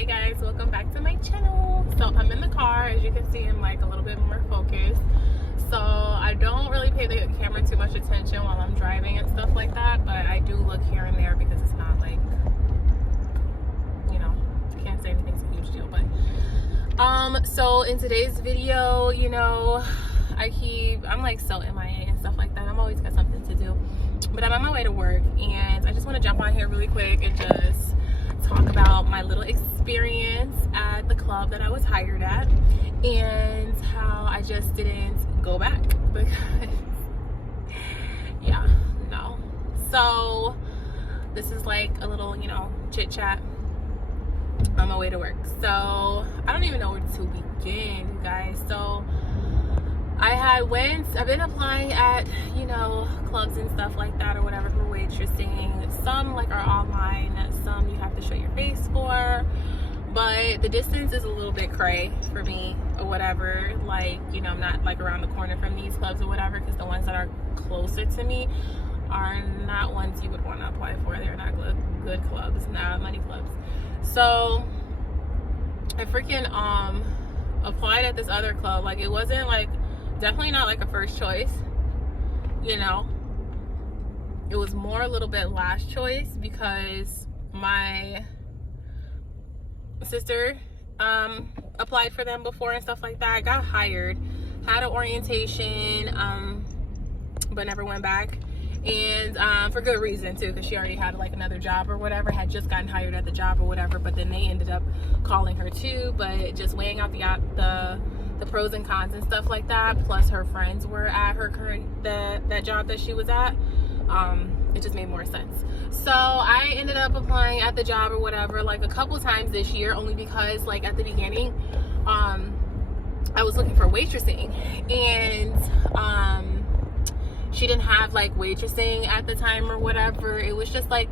Hey guys, welcome back to my channel. So I'm in the car. As you can see, I'm like a little bit more focused, so I don't really pay the camera too much attention while I'm driving and stuff like that, but I do look here and there because it's not like, you know, I can't say anything's a huge deal. But so in today's video, you know, I'm like so MIA and stuff like that. I'm always got something to do, but I'm on my way to work and I just want to jump on here really quick and just talk about my little experience at the club that I was hired at and how I just didn't go back because yeah, no. So this is like a little, you know, chit chat on my way to work. So I don't even know where to begin, you guys. So I've been applying at, you know, clubs and stuff like that or whatever for waitressing. Some like are online, some you have to show your face for, but the distance is a little bit cray for me or whatever. Like, you know, I'm not like around the corner from these clubs or whatever, because the ones that are closer to me are not ones you would want to apply for. They're not good clubs, not money clubs. So I freaking applied at this other club. Like, it wasn't like, definitely not like a first choice, you know. It was more a little bit last choice because my sister applied for them before and stuff like that. I got hired, had an orientation, but never went back, and for good reason too, because she already had like another job or whatever, had just gotten hired at the job or whatever, but then they ended up calling her too. But just weighing out the pros and cons and stuff like that, plus her friends were at her current that job that she was at, it just made more sense. So I ended up applying at the job or whatever like a couple times this year, only because like at the beginning I was looking for waitressing, and she didn't have like waitressing at the time or whatever. It was just like,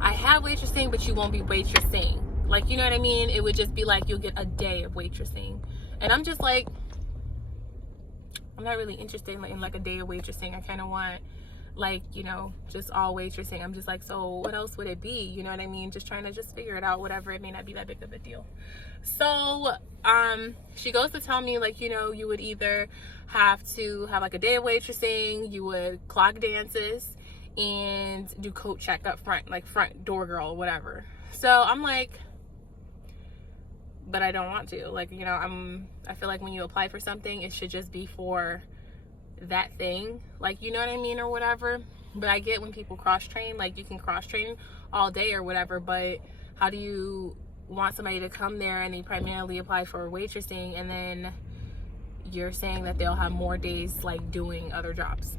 I have waitressing, but you won't be waitressing, like, you know what I mean? It would just be like, you'll get a day of waitressing. And I'm just like, I'm not really interested in like a day of waitressing. I kind of want like, you know, just all waitressing. I'm just like, so what else would it be? You know what I mean? Just trying to just figure it out, whatever. It may not be that big of a deal. So she goes to tell me like, you know, you would either have to have like a day of waitressing, you would clock dances and do coat check up front, like front door girl, whatever. So I'm like, but I don't want to, like, you know, I feel like when you apply for something, it should just be for that thing, like, you know what I mean, or whatever. But I get when people cross train, like, you can cross train all day or whatever, but how do you want somebody to come there and they primarily apply for waitressing, and then you're saying that they'll have more days like doing other jobs?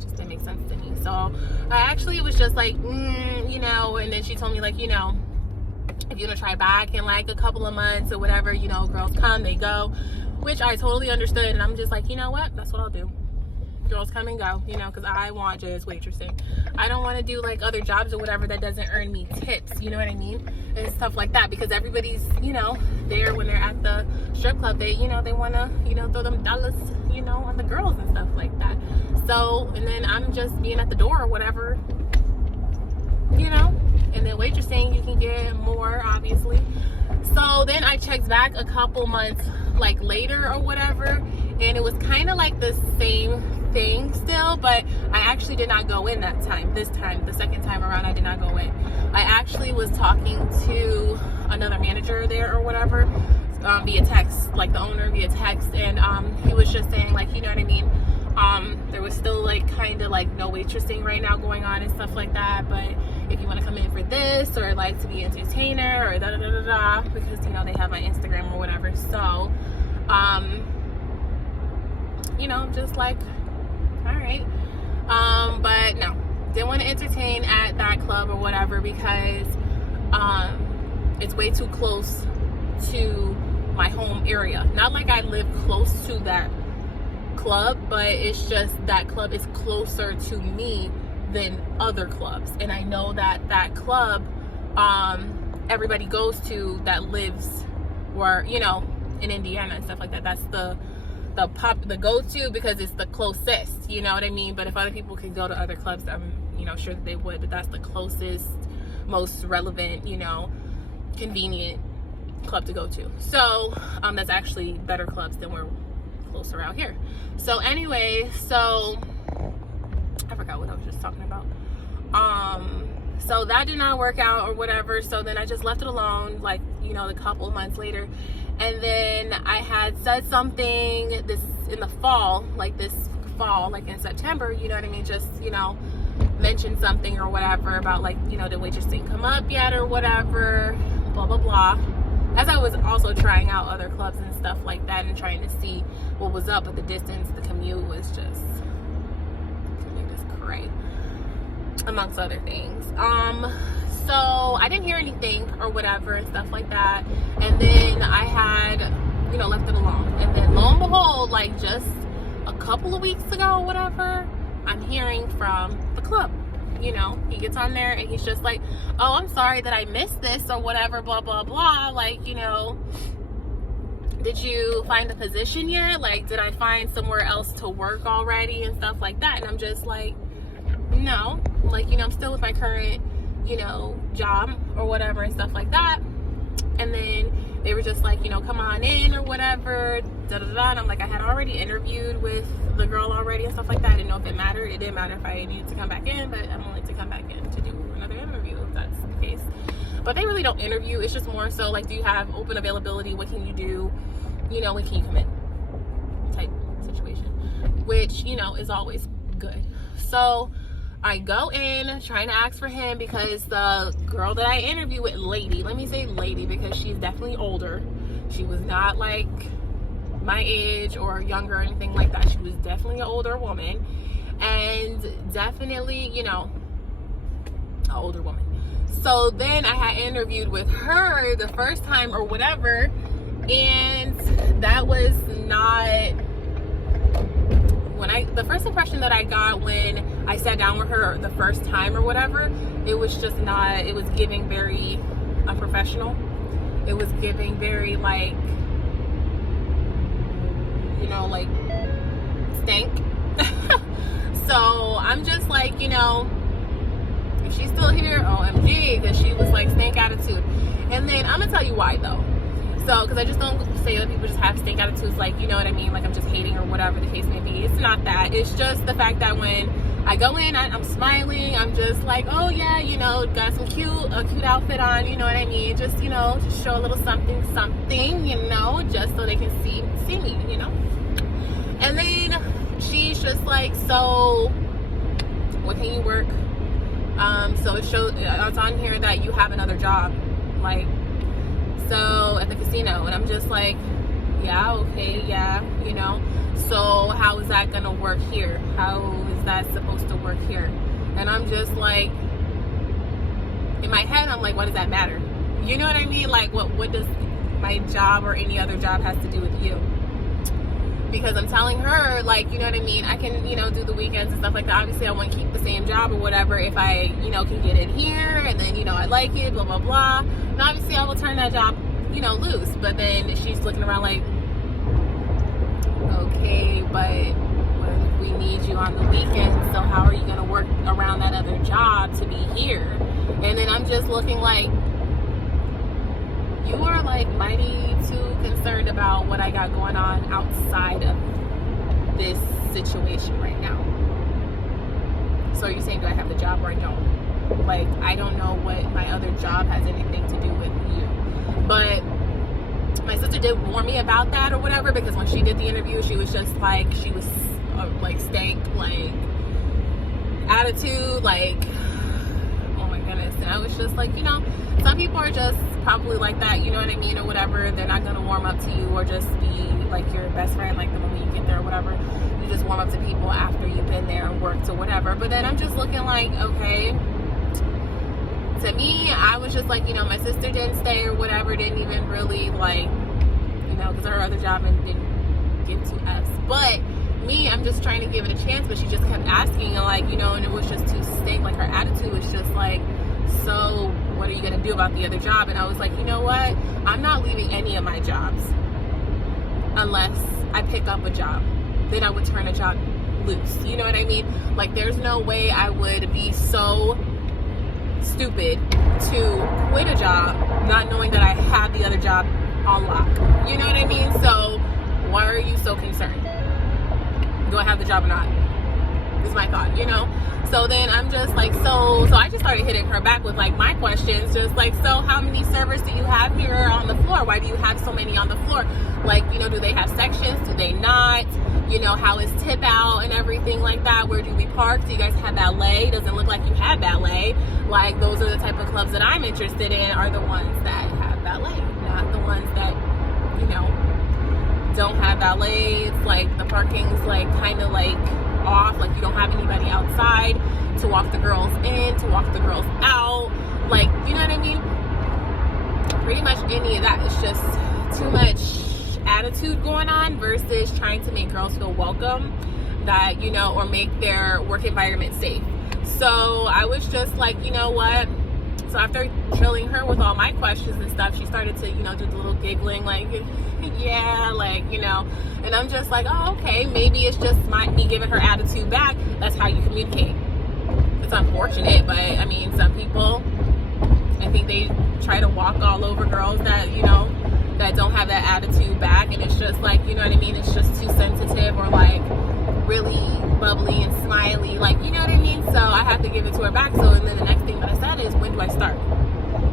Just didn't make sense to me. So I actually was just like, you know, and then she told me like, you know, if you're gonna try back in like a couple of months or whatever, you know, girls come, they go, which I totally understood. And I'm just like, you know what, that's what I'll do. Girls come and go, you know, because I want just waitressing. I don't want to do like other jobs or whatever that doesn't earn me tips, you know what I mean, and stuff like that, because everybody's, you know, there when they're at the strip club, they, you know, they want to, you know, throw them dollars, you know, on the girls and stuff like that. So, and then I'm just being at the door or whatever, you know. And then waitressing, you can get more, obviously. So then I checked back a couple months like later or whatever, and it was kind of like the same thing still, but I actually did not go in that time. This time, the second time around, I did not go in. I actually was talking to another manager there or whatever, via text, like the owner via text, and he was just saying like, you know what I mean, there was still like kind of like no waitressing right now going on and stuff like that, but if you want to come in for this or like to be an entertainer or da da da da da, because, you know, they have my Instagram or whatever. So you know, just like, all right. But no, didn't want to entertain at that club or whatever because it's way too close to my home area. Not like I live close to that club, but it's just that club is closer to me than other clubs, and I know that that club everybody goes to that lives where, you know, in Indiana and stuff like that. That's the go-to because it's the closest, you know what I mean? But if other people could go to other clubs, I'm, you know, sure that they would, but that's the closest, most relevant, you know, convenient club to go to. So that's actually better clubs than we're closer out here. So anyway, so I forgot what I was just talking about. So that did not work out or whatever. So then I just left it alone, like, you know, a couple of months later. And then I had said something this in the fall, like in September, you know what I mean? Just, you know, mention something or whatever about, like, you know, the waitress didn't come up yet or whatever, blah, blah, blah. As I was also trying out other clubs and stuff like that and trying to see what was up, but the distance, the commute was just cray, amongst other things. So I didn't hear anything or whatever and stuff like that. And then I had, you know, left it alone. And then lo and behold, like just a couple of weeks ago or whatever, I'm hearing from the club. You know, he gets on there and he's just like, oh, I'm sorry that I missed this or whatever, blah, blah, blah. Like, you know, did you find the position yet? Like, did I find somewhere else to work already and stuff like that? And I'm just like, no, like, you know, I'm still with my current, you know, job or whatever and stuff like that. And then they were just like, you know, come on in or whatever, da da da. And I'm like, I had already interviewed with the girl already and stuff like that. I didn't know if it mattered. It didn't matter if I needed to come back in, but I'm willing to come back in to do another interview if that's the case. But they really don't interview. It's just more so like, do you have open availability? What can you do? You know, when can you come in? Type situation, which, you know, is always good. So I go in trying to ask for him because the girl that I interviewed with, lady, let me say lady because she's definitely older. She was not like my age or younger or anything like that. She was definitely an older woman and definitely, you know, an older woman. So then I had interviewed with her the first time or whatever, and that was not the first impression that I got when I sat down with her the first time or whatever, it was just not, it was giving very unprofessional. It was giving very like, you know, like stank. So I'm just like, you know, if she's still here, OMG, because she was like stank attitude. And then I'm gonna tell you why though. So, because I just don't say that people just have stink attitudes, like, you know what I mean, like I'm just hating or whatever the case may be. It's not that. It's just the fact that when I go in, I'm smiling, I'm just like, oh yeah, you know, got a cute outfit on, you know what I mean, just, you know, just show a little something, you know, just so they can see me, you know. And then she's just like, so when can you work? So it's on here that you have another job, like, so at the casino. And I'm just like, yeah, okay, yeah, you know. So how is that gonna work here? How is that supposed to work here? And I'm just like, in my head, I'm like, what does that matter? You know what I mean? Like, what does my job or any other job has to do with you? Because I'm telling her, like, you know what I mean, I can, you know, do the weekends and stuff like that. Obviously I want to keep the same job or whatever if I, you know, can get in here and then, you know, I like it, blah blah blah. And obviously I will turn that job, you know, loose. But then she's looking around like, okay, but what if we need you on the weekends? So how are you going to work around that other job to be here? And then I'm just looking like, you are like mighty too concerned about what I got going on outside of this situation right now. So are you saying, do I have the job or I don't? Like, I don't know what my other job has anything to do with you. But my sister did warn me about that or whatever, because when she did the interview, she was just like, she was like stank, like attitude, like, oh my goodness. And I was just like, you know, some people are just probably like that, you know what I mean, or whatever. They're not gonna warm up to you or just be like your best friend, like the moment you get there or whatever. You just warm up to people after you've been there and worked or whatever. But then I'm just looking like, okay, to me, I was just like, you know, my sister didn't stay or whatever, didn't even really like, you know, because her other job didn't give to us. But me, I'm just trying to give it a chance, but she just kept asking, and like, you know, and it was just too stank. Like, her attitude was just like, so what are you gonna do about the other job? And I was like, you know what, I'm not leaving any of my jobs unless I pick up a job. Then I would turn a job loose, you know what I mean? Like, there's no way I would be so stupid to quit a job not knowing that I have the other job on lock. You know what I mean? So why are you so concerned? Do I have the job or not? Is my thought, you know? So then I'm just like, so I just started hitting her back with like my questions, just like, so how many servers do you have here on the floor? Why do you have so many on the floor? Like, you know, do they have sections? Do they not? You know, how is tip out and everything like that? Where do we park? Do you guys have ballet? Doesn't look like you have ballet. Like, those are the type of clubs that I'm interested in, are the ones that have ballet, not the ones that, you know, don't have ballet. It's like the parking's like kind of like off, like you don't have anybody outside to walk the girls in, to walk the girls out, like, you know what I mean? Pretty much any of that. It's just too much attitude going on versus trying to make girls feel welcome, that, you know, or make their work environment safe. So I was just like, you know what? So after drilling her with all my questions and stuff, she started to, you know, do the little giggling, like, yeah, like, you know, and I'm just like, oh, okay, maybe it's just me giving her attitude back. That's how you communicate. It's unfortunate, but I mean, some people, I think they try to walk all over girls that, you know, that don't have that attitude back, and it's just like, you know what I mean, it's just too sensitive, or like really bubbly and smiley, like, you know what I mean? So I have to give it to her back. So, and then the next thing that I said is, when do I start?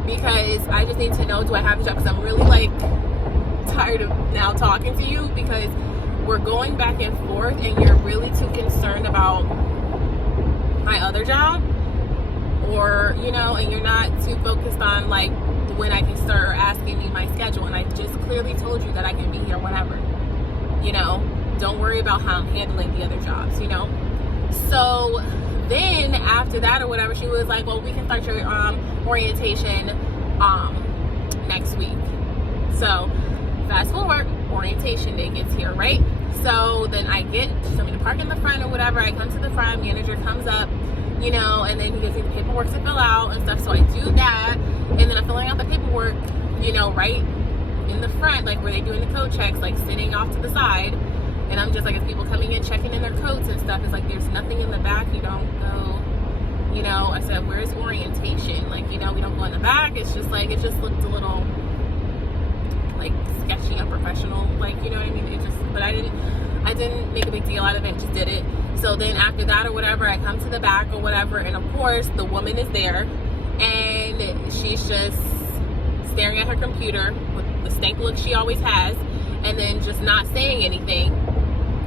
Because I just need to know, do I have a job? Because I'm really like tired of now talking to you, because we're going back and forth and you're really too concerned about my other job, or, you know, and you're not too focused on like when I can start, or asking me my schedule. And I just clearly told you that I can be here whenever, you know. Don't worry about how I'm handling the other jobs, you know. So then after that or whatever, she was like, well, we can start your orientation next week. So fast forward, orientation day gets here, right? So then I get, she's me to park in the front or whatever. I come to the front, manager comes up, you know, and then he gives me the paperwork to fill out and stuff. So I do that, and then I'm filling out the paperwork, you know, right in the front, like where they doing the code checks, like sitting off to the side. And I'm just like, as people coming in, checking in their coats and stuff, it's like, there's nothing in the back. You don't go, you know. I said, where's orientation? Like, you know, we don't go in the back. It's just like, it just looked a little like sketchy, unprofessional. Like, you know what I mean? It just, but I didn't make a big deal out of it. Just did it. So then after that or whatever, I come to the back or whatever. And of course, the woman is there, and she's just staring at her computer with the stank look she always has, and then just not saying anything.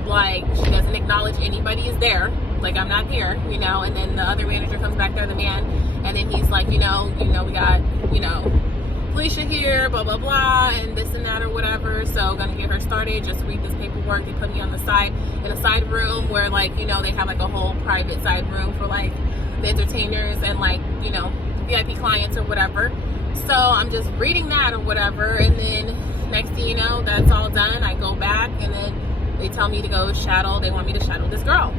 Like, she doesn't acknowledge anybody is there, like I'm not here, you know. And then the other manager comes back there, the man, and then he's like, you know, we got, you know, Felicia here, blah blah blah, and this and that or whatever. So gonna get her started, just read this paperwork. They put me on the side, in a side room where, like, you know, they have like a whole private side room for like the entertainers and, like, you know, VIP clients or whatever. So I'm just reading that or whatever, and then next thing you know, that's all done. I go back, and then they tell me to go shadow. They want me to shadow this girl.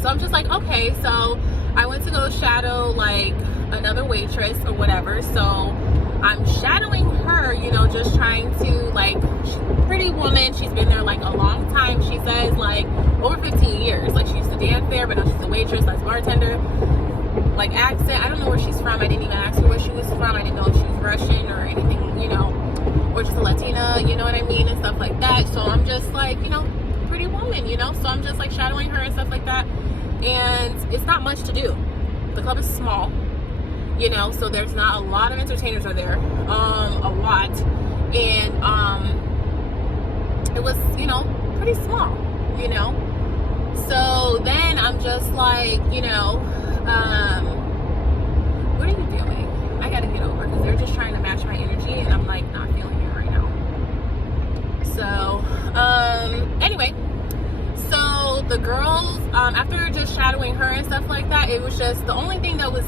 So I'm just like, okay. So I went to go shadow like another waitress or whatever. So I'm shadowing her, you know, just trying to, like, she's a pretty woman. She's been there like a long time. She says like over 15 years. Like, she used to dance there, but now she's a waitress, like bartender. Like, accent, I don't know where she's from. I didn't even ask her where she was from. I didn't know if she was Russian or anything, you know, or just a Latina, you know what I mean, and stuff like that. So I'm just like, you know, pretty woman, you know. So I'm just like shadowing her and stuff like that. And it's not much to do. The club is small, you know, so there's not a lot of entertainers are there, a lot. And it was, you know, pretty small, you know. So then I'm just like, you know, what are you doing? I gotta get over, because they're just trying to match my energy, and I'm like not feeling it right now. So anyway, so the girls, after just shadowing her and stuff like that, it was just, the only thing that was,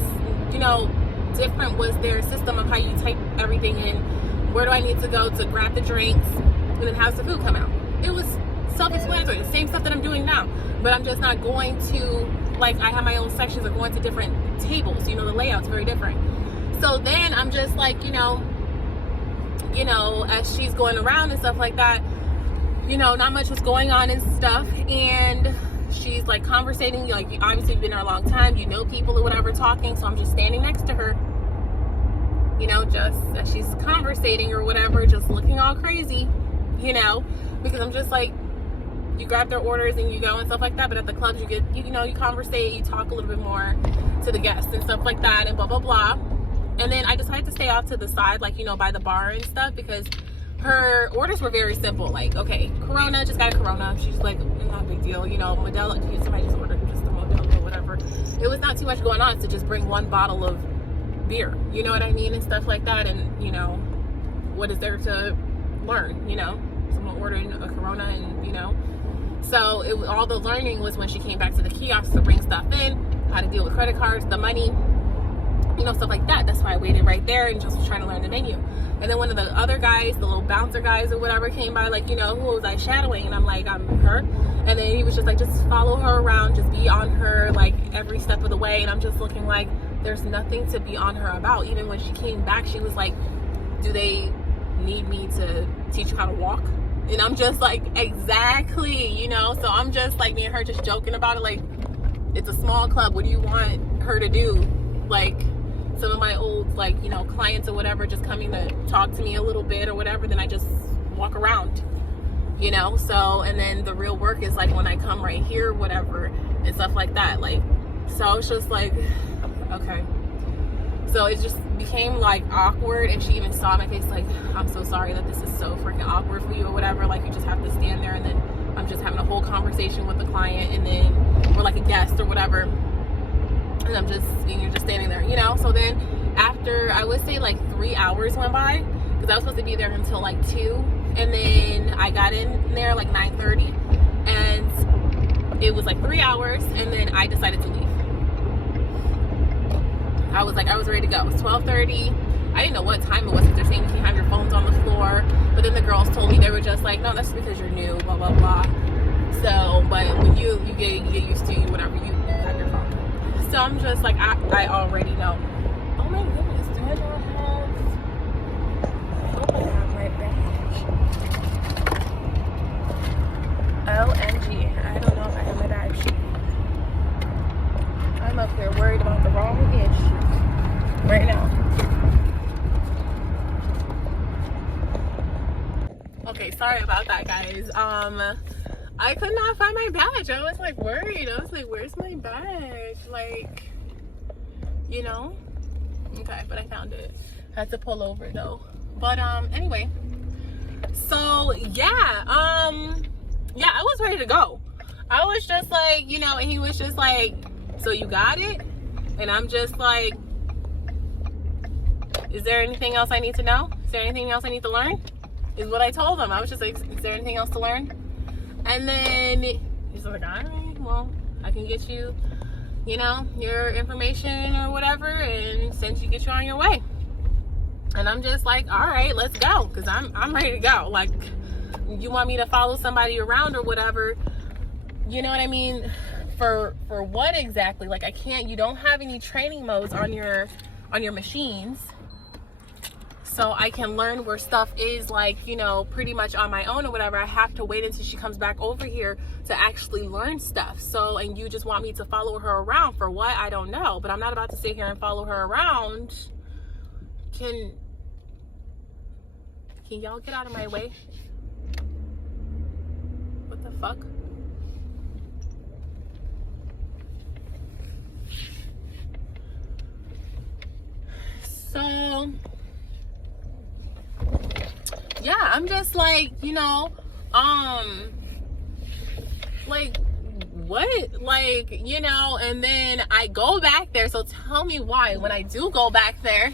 you know, different was their system of how you type everything in. Where do I need to go to grab the drinks, and then how's the food come out? It was self-explanatory, the same stuff that I'm doing now, but I'm just not going to, like, I have my own sections of going to different tables, you know, the layout's very different. So then I'm just like, you know, as she's going around and stuff like that, you know, not much was going on and stuff, and she's like conversating, like, obviously you've been there a long time, you know people or whatever talking. So I'm just standing next to her, you know, just as she's conversating or whatever, just looking all crazy, you know, because I'm just like, you grab their orders and you go and stuff like that, but at the clubs you get, you know, you conversate, you talk a little bit more to the guests and stuff like that, and blah blah blah. And then I decided to stay off to the side, like, you know, by the bar and stuff, because her orders were very simple. Like, okay, Corona, just got a Corona. She's like, not a big deal, you know. Modelo, somebody just ordered just a Modelo or whatever. It was not too much going on to just bring one bottle of beer, you know what I mean, and stuff like that. And, you know, what is there to learn, you know? Someone ordering a Corona, and, you know. So all the learning was when she came back to the kiosk to bring stuff in, how to deal with credit cards, the money, you know, stuff like that. That's why I waited right there and just was trying to learn the menu. And then one of the other guys, the little bouncer guys or whatever, came by, like, you know, who was I shadowing? And I'm like, I'm her. And then he was just like, just follow her around, just be on her, like, every step of the way. And I'm just looking like, there's nothing to be on her about. Even when she came back, she was like, do they need me to teach you how to walk? And I'm just like, exactly, you know. So I'm just like, me and her just joking about it, like, it's a small club, what do you want her to do? Like, some of my old, like, you know, clients or whatever just coming to talk to me a little bit or whatever, then I just walk around, you know. So, and then the real work is like when I come right here, whatever, and stuff like that. Like, so it's just like, okay. So it just became like awkward, and she even saw my face like, I'm so sorry that this is so freaking awkward for you or whatever. Like, you just have to stand there, and then I'm just having a whole conversation with the client, and then we're like a guest or whatever, and and you're just standing there, you know. So then after, I would say like 3 hours went by, because I was supposed to be there until like 2, and then I got in there like 9:30, and it was like 3 hours, and then I decided to leave. I was ready to go. It was 12:30. I didn't know what time it was, because they're saying you can't have your phones on the floor. But then the girls told me, they were just like, no, that's because you're new, blah, blah, blah. So, but when you get used to whatever, you have your phone. So I'm just like, I already know. Oh my goodness, do I not have, I hope I have my badge. OMG, I don't know if I have my badge. I'm up here worried about the wrong issue right now. Okay, sorry about that, guys. I could not find my badge. I was like worried. I was like, where's my badge? Like, you know? Okay, but I found it. Had to pull over though. But anyway. So yeah, I was ready to go. I was just like, you know, and he was just like, so you got it? And I'm just like, is there anything else I need to know? Is there anything else I need to learn? Is what I told him. I was just like, is there anything else to learn? And then he's like, all right, well, I can get you, you know, your information or whatever, and get you on your way. And I'm just like, all right, let's go, because I'm ready to go. Like, you want me to follow somebody around or whatever, you know what I mean? For what exactly? Like, I can't, you don't have any training modes on your machines, so I can learn where stuff is, like, you know, pretty much on my own or whatever. I have to wait until she comes back over here to actually learn stuff. So, and you just want me to follow her around for what? I don't know, but I'm not about to sit here and follow her around. Can y'all get out of my way? What the fuck? So yeah, I'm just like, you know, like, what? Like, you know, and then I go back there. So tell me why, when I do go back there,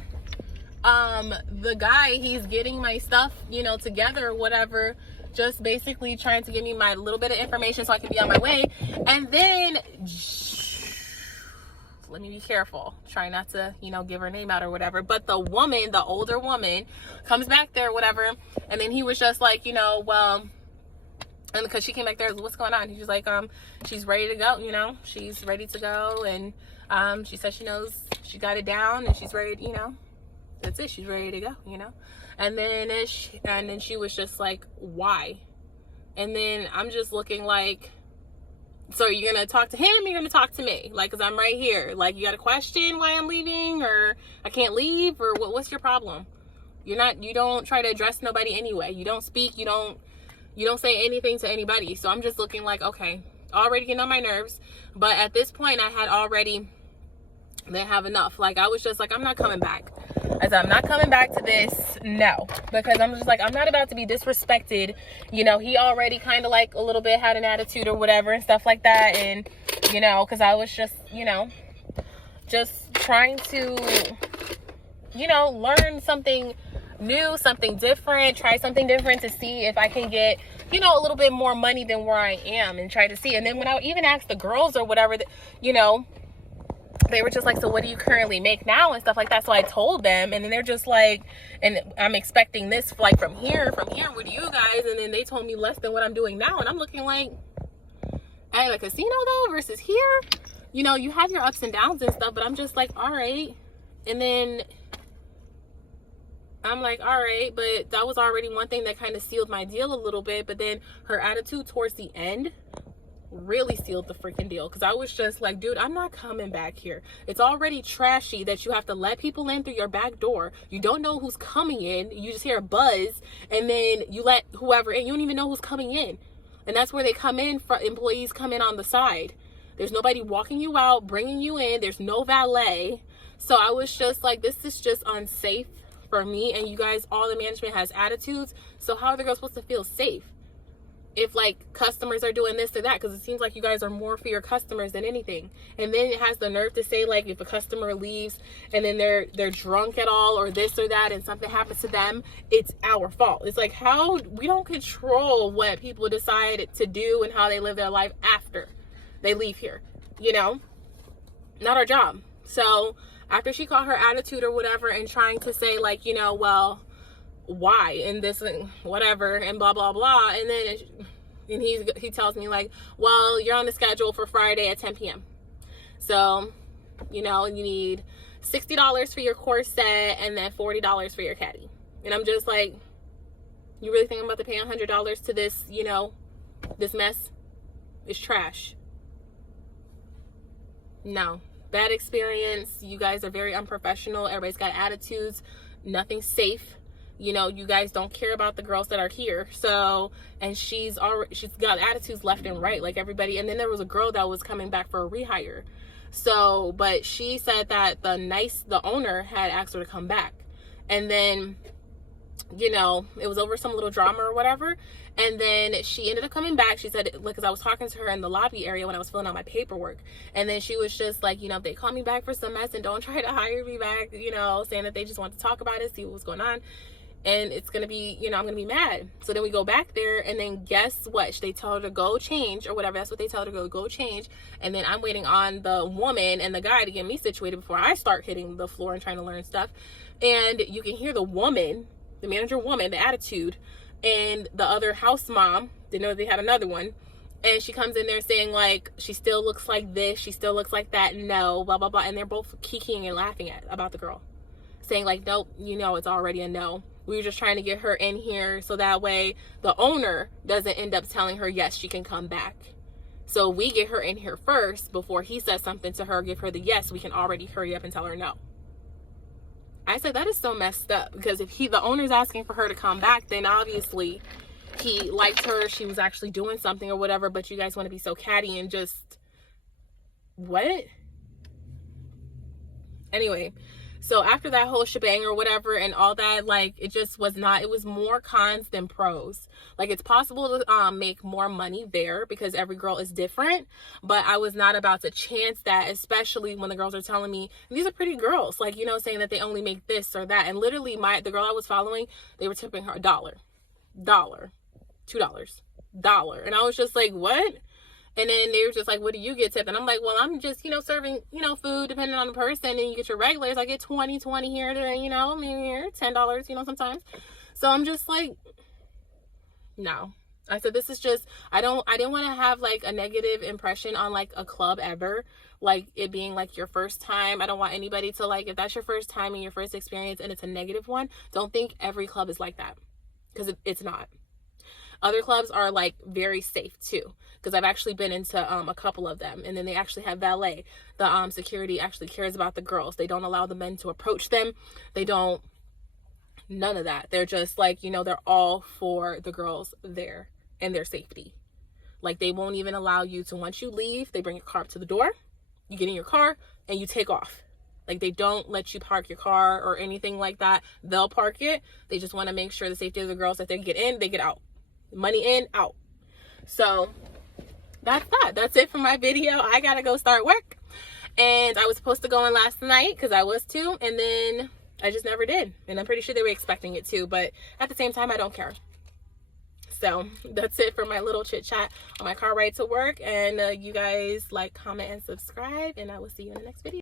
the guy, he's getting my stuff, you know, together or whatever, just basically trying to give me my little bit of information so I can be on my way. And then, let me be careful, try not to, you know, give her name out or whatever, but the woman, the older woman, comes back there or whatever, and then he was just like, you know, well, and because she came back there, what's going on? He's just like, she's ready to go, you know, she's ready to go, and she said she knows, she got it down, and she's ready, you know, that's it, she's ready to go, you know. And then she was just like, why? And then I'm just looking like, So you're going to talk to him, you're going to talk to me. Like, because I'm right here. Like, you got a question why I'm leaving, or I can't leave, or what's your problem? You don't try to address nobody anyway. You don't speak, you don't say anything to anybody. So I'm just looking like, okay, already getting on my nerves. But at this point, I had already didn't have enough. Like, I was just like, I'm not coming back. I said, I'm not coming back to this. No. Because I'm just like, I'm not about to be disrespected. You know, he already kind of like a little bit had an attitude or whatever and stuff like that. And, you know, because I was just, you know, just trying to, you know, learn something new, something different, try something different to see if I can get, you know, a little bit more money than where I am, and try to see. And then when I even asked the girls or whatever, you know, they were just like, so what do you currently make now and stuff like that? So I told them, and then they're just like, and I'm expecting this like from here, what do you guys? And then they told me less than what I'm doing now. And I'm looking like, at a casino though versus here, you know, you have your ups and downs and stuff, but I'm just like, all right. And then I'm like, all right, but that was already one thing that kind of sealed my deal a little bit. But then her attitude towards the end really sealed the freaking deal, because I was just like, dude, I'm not coming back here. It's already trashy that you have to let people in through your back door. You don't know who's coming in. You just hear a buzz, and then you let whoever in. You don't even know who's coming in. And that's where they come in. Employees come in on the side. There's nobody walking you out, bringing you in. There's no valet. So I was just like, this is just unsafe for me. And you guys, all the management has attitudes. So how are the girls supposed to feel safe if like customers are doing this or that? Because it seems like you guys are more for your customers than anything. And then it has the nerve to say, like, if a customer leaves and then they're drunk at all or this or that and something happens to them, it's our fault. It's like, how we don't control what people decide to do and how they live their life after they leave here, you know, not our job. So after she caught her attitude or whatever and trying to say like, you know, well, why and this and whatever and blah blah blah, and then he tells me like, well, you're on the schedule for Friday at 10 p.m. so, you know, you need $60 for your corset and then $40 for your caddy. And I'm just like, you really think I'm about to pay $100 to this, you know, this mess? It's trash. No. Bad experience. You guys are very unprofessional. Everybody's got attitudes. Nothing's safe. You know, you guys don't care about the girls that are here. So, and she's got attitudes left and right, like everybody. And then there was a girl that was coming back for a rehire. So, but she said that the owner had asked her to come back. And then, you know, it was over some little drama or whatever. And then she ended up coming back. She said, because I was talking to her in the lobby area when I was filling out my paperwork. And then she was just like, you know, if they call me back for some mess and don't try to hire me back, you know, saying that they just want to talk about it, see what was going on. And it's going to be, you know, I'm going to be mad. So then we go back there, and then guess what? They tell her to go change or whatever. That's what they tell her to go change. And then I'm waiting on the woman and the guy to get me situated before I start hitting the floor and trying to learn stuff. And you can hear the woman, the manager woman, the attitude, and the other house mom, didn't know they had another one. And she comes in there saying like, she still looks like this, she still looks like that, no, blah, blah, blah. And they're both kikiing and laughing about the girl, saying like, nope, you know, it's already a no. We were just trying to get her in here so that way the owner doesn't end up telling her, yes, she can come back. So we get her in here first before he says something to her, give her the yes, we can already hurry up and tell her no. I said, that is so messed up, because if the owner's asking for her to come back, then obviously he liked her, she was actually doing something or whatever, but you guys want to be so catty and just, what? Anyway, so after that whole shebang or whatever and all that, like, it just was not, it was more cons than pros. Like, it's possible to make more money there because every girl is different, but I was not about to chance that, especially when the girls are telling me, these are pretty girls, like, you know, saying that they only make this or that. And literally the girl I was following, they were tipping her $1, $2, $1. And I was just like, what? And then they were just like, what do you get tipped? And I'm like, well, I'm just, you know, serving, you know, food depending on the person. And you get your regulars. I get 20 here to, you know, maybe here, $10, you know, sometimes. So I'm just like, no. I said, this is just, I didn't want to have like a negative impression on like a club ever. Like it being like your first time. I don't want anybody to like, if that's your first time and your first experience and it's a negative one, don't think every club is like that. Because it's not. Other clubs are like very safe too, because I've actually been into a couple of them, and then they actually have valet. The security actually cares about the girls. They don't allow the men to approach them. They don't, none of that. They're just like, you know, they're all for the girls there and their safety. Like, they won't even allow you to, once you leave, they bring your car up to the door, you get in your car, and you take off. Like, they don't let you park your car or anything like that. They'll park it. They just want to make sure the safety of the girls, that they get in, they get out. Money in, out. So that's that. That's it for my video. I gotta go start work. And I was supposed to go in last night because I was too, and then I just never did. And I'm pretty sure they were expecting it too, but at the same time, I don't care. So that's it for my little chit chat on my car ride to work. And you guys like, comment, and subscribe, and I will see you in the next video.